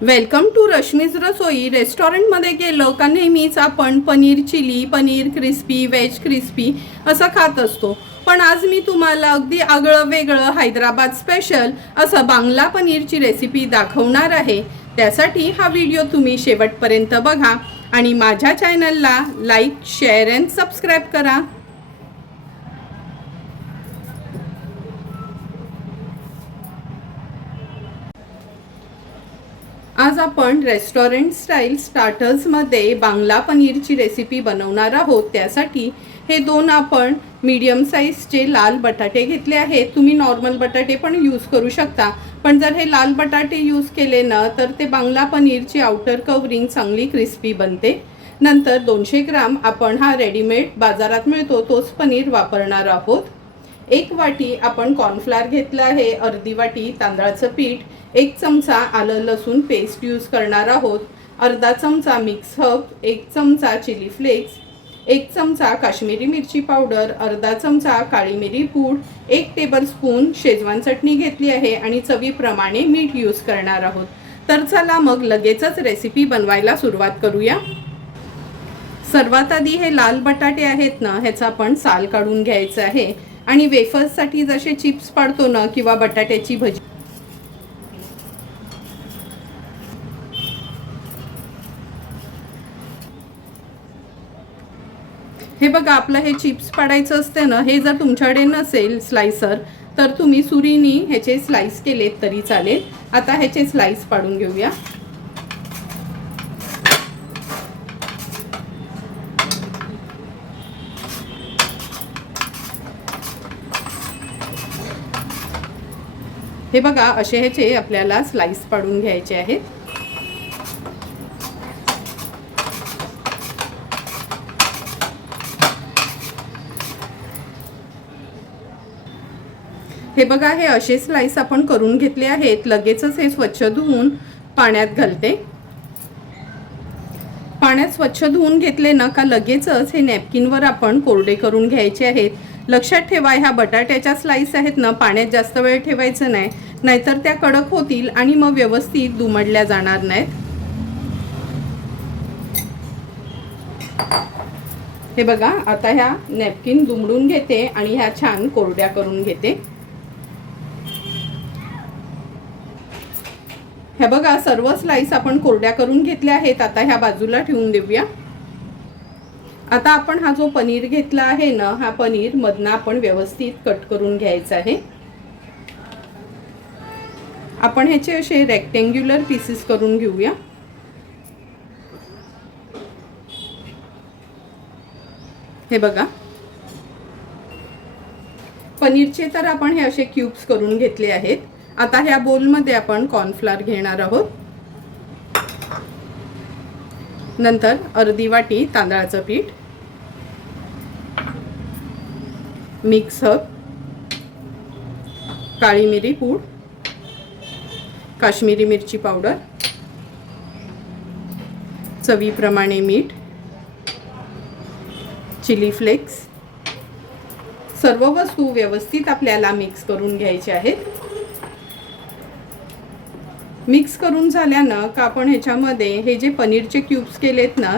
Welcome to Rashmi's रसोई। रेस्टॉरंटमध्ये गेलो का नेहमीच आपण paneer chilli, paneer crispy, veg crispy असं खात असतो। पण आज मी तुम्हाला अगदी आगळं वेगळं हैदराबाद स्पेशल असं बांगला पनीरची रेसिपी दाखवणार आहे। त्यासाठी हा व्हिडिओ तुम्ही शेवटपर्यंत बघा आणि माझ्या चॅनलला लाईक, शेअर अँड सबस्क्राईब करा। आज आपण रेस्टॉरंट स्टाईल स्टार्टर्समध्ये बांगला पनीरची रेसिपी बनवणार आहोत। त्यासाठी हे दोन आपण मीडियम साईजचे लाल बटाटे घेतले आहेत। तुम्ही नॉर्मल बटाटे पण यूज करू शकता, पण जर हे लाल बटाटे यूज केले ना तर ते बांगला पनीरची आउटर कवरिंग चांगली क्रिस्पी बनते। नंतर 200 ग्राम आपण हा रेडीमेड बाजारात मिळतो तोच पनीर वापरणार आहोत। 1 वाटी आपण कॉर्नफ्लोअर घेतला आहे, अर्धी वाटी तांदळाचं पीठ, 1 चमचा आलं लसूण पेस्ट यूज करणार आहोत, अर्धा चमचा मिक्स हर्ब, 1 चमचा चिली फ्लेक्स, 1 चमचा काश्मीरी मिरची पावडर, अर्धा चमचा काळी मिरी पूड, 1 टेबलस्पून शेजवान चटणी घेतली आहे आणि चवीप्रमाणे मीठ यूज करणार आहोत। तर चला मग लगेचच रेसिपी बनवायला सुरुवात करूया। सर्वात आधी हे लाल बटाटे आहेत ना, ह्याचा आपण साल काढून घ्यायचं आहे आणि वेफर्ससाठी जसे चिप्स पाडतो ना किंवा बटाट्याची भजी, हे बघा आपलं हे चिप्स पाडायचं असते ना, हे जर तुमच्याकडे नसेल स्लायसर तर तुम्ही सुरीनी ह्याचे स्लाइस केलेत तरी चालेल। आता ह्याचे स्लाइस पाडून घेऊया। हे बघा असे ह्याचे आपल्याला स्लाइस पाडून घ्यायचे आहेत। हे बघा हे असे स्लाइस आपण करून घेतले आहेत। लगेचच हे स्वच्छ धुवून पाण्यात घालते। पाण्यात स्वच्छ धुवून घेतले ना का लगेचच हे नॅपकिनवर आपण कोरडे करून घ्यायचे आहेत। लक्षात ठेवा ह्या बटाट्याच्या स्लाइस आहेत ना, पाण्यात जास्त वेळ ठेवायचं नाही, नाहीतर त्या कडक होतील आणि मग व्यवस्थित दुमडल्या जाणार नाहीत। हे बघा आता ह्या नॅपकिन दुमडून घेते आणि ह्या छान कोरड्या करून घेते। हे बघा सर्व स्लाइस आपण कोरड्या करून घेतल्या आहेत। आता ह्या बाजूला ठेवून देऊया। आता आपण हा जो पनीर घेतला आहे ना, हा पनीर मधनं आपण व्यवस्थित कट करून घ्यायचा आहे। आपण ह्याचे असे रेक्टँग्युलर पीसेस करून घेऊया। हे बघा पनीरचे तर आपण हे असे क्यूब्स करून घेतले आहेत। आता ह्या बोलमध्ये आपण कॉर्नफ्लोअर घेणार आहोत, नंतर अर्धी वाटी तांदळाचं पीठ, मिक्स हर्ब, काळी मिरी पूड, काश्मीरी मिरची पावडर, चवीप्रमाणे मीठ, चिली फ्लेक्स, सर्व वस्तू व्यवस्थित आपल्याला मिक्स करून घ्यायचे आहेत। मिक्स करून झाल्यानं का आपण ह्याच्यामध्ये हे जे पनीरचे क्यूब्स केलेत ना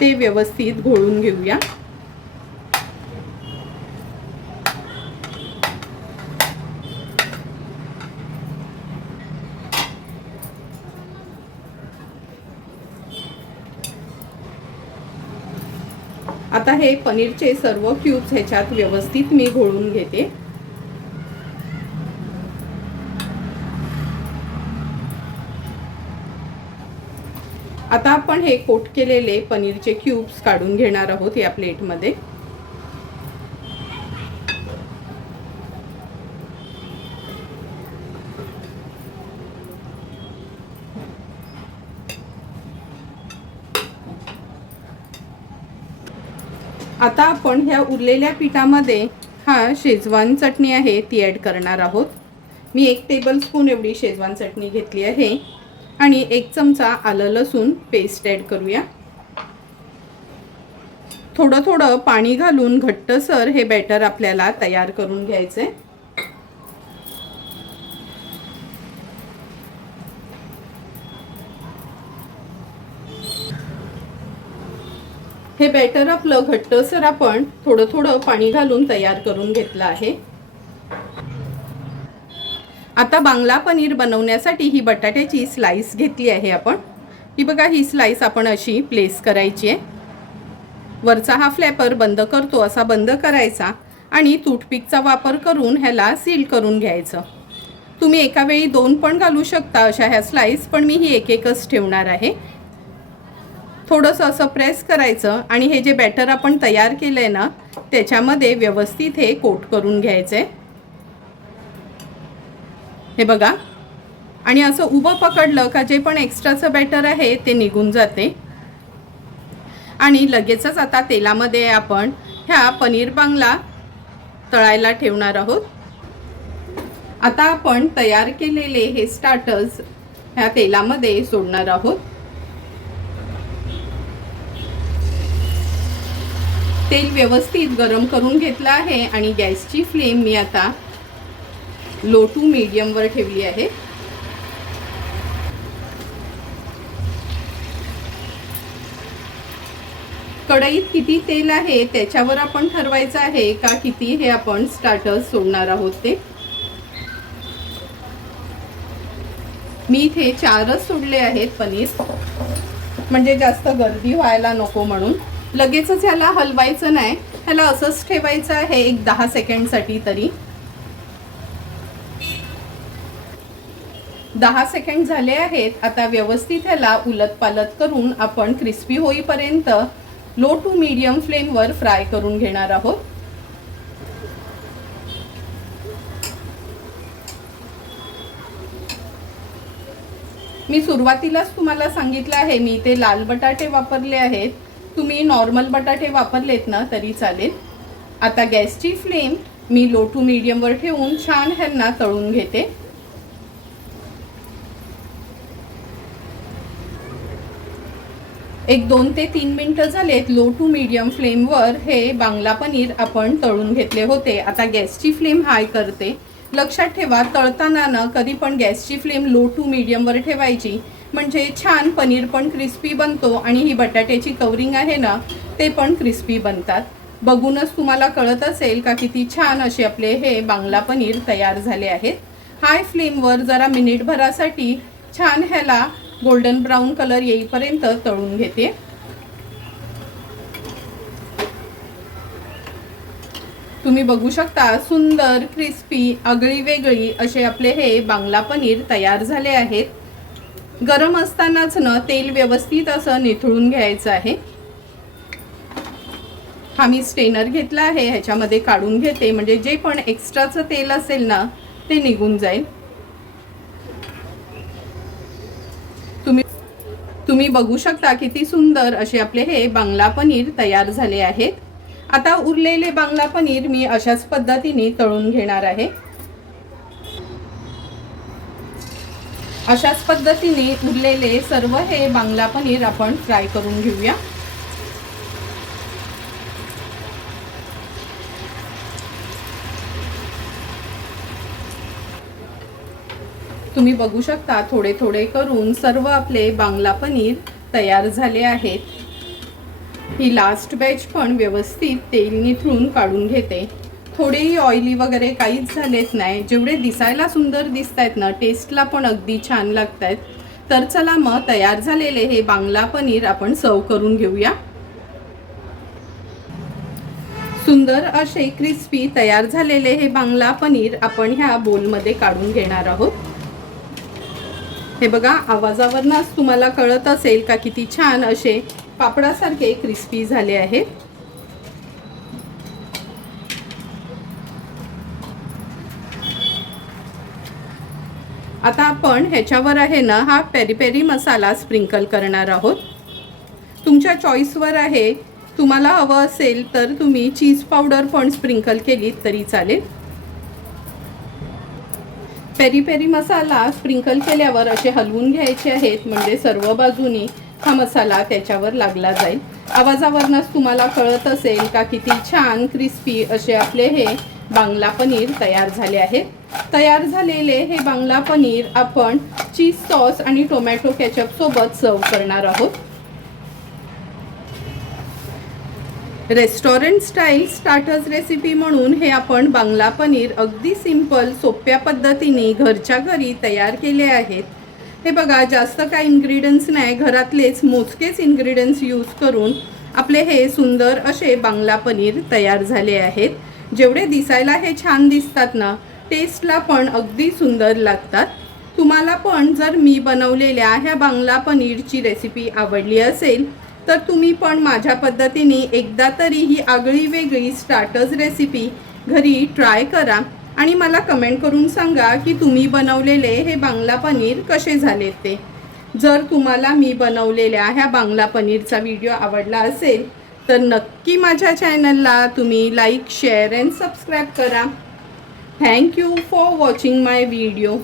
ते व्यवस्थित घोळून घेऊया। आता हे पनीरचे सर्व क्यूब्स ह्याच्यात व्यवस्थित मी घोळून घेते। आता आपण हे कोट केलेले पनीरचे क्यूब्स काढून घेणार आहोत या प्लेटमध्ये। आता आपण ह्या उरलेल्या पिठामध्ये हा शेजवान चटणी आहे ती ॲड करणार आहोत। मी 1 टेबलस्पून एवढी शेजवान चटणी घेतली आहे आणि 1 चमचा आलं लसूण पेस्ट ॲड करूया। थोडं थोडं पाणी घालून घट्टसर हे बॅटर आपल्याला तयार करून घ्यायचे। हे बॅटर आपलं घट्टसर आपण थोडं थोडं पाणी घालून तयार करून घेतलं आहे। आता बांगला पनीर बनवण्यासाठी ही बटाट्याची स्लाइस घेतली आहे आपण। ही बघा, ही स्लाइस आपण अशी प्लेस करायची आहे। वरचा हा फ्लॅपर बंद करतो असा बंद करायचा आणि टूथपिकचा वापर करून ह्याला सील करून घ्यायचं। तुम्ही एका वेळी 2 पण घालू शकता अशा ह्या स्लाइस, पण मी ही एक-एकच ठेवणार आहे। थोडंसं असं प्रेस करायचं आणि हे जे बॅटर आपण तयार केलंय ना त्याच्यामध्ये व्यवस्थित हे कोट करून घ्यायचंय। हे बघा, आणि असं उभं पकडलं का जे पण एक्स्ट्राचं बॅटर आहे ते निघून जाते। आणि लगेचच आता तेलामध्ये आपण ह्या पनीर बांगला तळायला ठेवणार आहोत। आता आपण तयार केलेले हे स्टार्टर्स ह्या तेलामध्ये सोडणार आहोत। तेल व्यवस्थित गरम करून घेतलं आहे आणि गॅसची फ्लेम मी आता लो टू मीडियम वर ठेवली आहे। कढईत किती तेल आहे त्याच्यावर आपण ठरवायचं आहे का किती हे आपण स्टार्टर्स सोडणार आहोत ते। मी इथे 4च सोडले आहेत पनीर, म्हणजे जास्त गर्दी व्हायला नको म्हणून। लगेचच ह्याला हलवायचं नाही, ह्याला असंच ठेवायचं आहे एक 10 सेकंडसाठी तरी। 10 सेकंड झाले आहेत। आता व्यवस्थित ह्याला उलटपालट करून आपण क्रिस्पी होईपर्यंत लो टू मीडियम फ्लेमवर फ्राय करून घेणार आहोत। मी सुरुवातीलाच तुम्हाला सांगितलं आहे मी ते लाल बटाटे वापरले आहेत, तुम्ही नॉर्मल बटाटे वापरलेत ना तरी चालेल। आता गॅसची फ्लेम मी लो टू मीडियम वर ठेवून छान ह्यांना तळून घेते। एक 2 ते 3 मिनिटं झालेत लो टू मीडियम फ्लेमवर हे बांगला पनीर आपण तळून घेतले होते। आता गॅसची फ्लेम हाय करते। लक्षात ठेवा, तळताना ना कधी पण गॅसची फ्लेम लो टू मीडियम वर ठेवायची, म्हणजे छान पनीर पण क्रिस्पी बनतो आणि ही बटाट्याची कवरिंग आहे ना ते पण क्रिस्पी बनतात। बघूनच तुम्हाला कळत असेल का किती छान असे आपले हे बांगला पनीर तयार झाले आहेत। हाय फ्लेमवर जरा मिनिटभरासाठी छान ह्याला गोल्डन ब्राउन कलर येईपर्यंत तळून घेते। तुम्ही बघू शकता सुंदर क्रिस्पी आगळी वेगळी असे आपले हे बांगला पनीर तयार झाले आहेत। गरम असतानाच ना तेल व्यवस्थित असं निथळून घ्यायचं आहे। हा मी स्टेनर घेतला आहे, ह्याच्यामध्ये काढून घेते, म्हणजे जे पण एक्स्ट्राचं तेल असेल ना ते निघून जाईल। तुम्ही बघू शकता किती सुंदर असे आपले हे बांगला पनीर तयार झाले आहेत। आता उरलेले बांगला पनीर मी अशाच पद्धतीने तळून घेणार आहे। अशाच पद्धतीने उरलेले सर्व हे बांगला पनीर आपण फ्राय करून घेऊया। तुम्ही बघू शकता थोडे थोडे करून सर्व आपले बांगला पनीर तयार झाले आहेत। ही लास्ट बॅच पण व्यवस्थित तेल निथळून काढून घेते। थोडेही ऑइली वगैरे काहीच झालेत नाही, जेवढे दिसायला सुंदर दिसतायत ना टेस्टला पण अगदी छान लागतायत। तर चला मग तयार झालेले हे बांगला पनीर आपण सर्व करून घेऊया। सुंदर असे क्रिस्पी तयार झालेले हे बांगला पनीर आपण ह्या बोलमध्ये काढून घेणार आहोत। हे बघा, आवाजावरूनच तुम्हाला कळत असेल का किती छान असे पापडासारखे क्रिस्पी झाले आहेत। आता आपण ह्याच्यावर आहे ना हा पेरी पेरी मसाला स्प्रिंकल करणार आहोत। तुमच्या चॉईसवर आहे, तुम्हाला हवं असेल तर तुम्ही चीज पावडर पण स्प्रिंकल केली तरी चालेल। पेरी पेरी मसाला स्प्रिंकल केल्यावर असे हलवून घ्यायचे आहेत, म्हणजे सर्व बाजूनी हा मसाला त्याच्यावर लागला जाईल। आवाजावरूनच तुम्हाला कळत असेल का किती छान क्रिस्पी असे आपले हे बांगला पनीर तयार झाले आहेत। तयार झालेले हे बांगला पनीर आपण चीज सॉस आणि टोमॅटो केचप सोबत सर्व करणार आहोत। रेस्टॉरंट स्टाईल स्टार्टर्स रेसिपी म्हणून हे आपण बांगला पनीर अगदी सिंपल सोप्या पद्धतीने घरच्या घरी तयार केले आहेत. हे बघा, जास्त काही इन्ग्रेडियंट्स नाही, घरातलेच मोजकेच इन्ग्रेडियंट्स यूज करून आपले हे सुंदर असे बांगला पनीर तयार झाले आहेत. जेवढे दिसायला हे छान दिसतात ना, टेस्टला पण अगदी सुंदर लागतात. तुम्हाला पण जर मी बनवलेल्या ह्या बांगला पनीरची रेसिपी आवडली असेल तर तुम्ही पण माझ्या पद्धतीने एकदा तरी ही आगळी वेगळी स्टार्टर्स रेसिपी घरी ट्राय करा आणि मला कमेंट करून सांगा की तुम्ही बनवलेले हे बांगला पनीर कसे झाले ते. जर तुम्हाला मी बनवलेल्या ह्या बांगला पनीरचा व्हिडिओ आवडला असेल तर नक्की माझ्या चॅनलला तुम्ही लाईक, शेअर अँड सबस्क्राईब करा. Thank you for watching my video.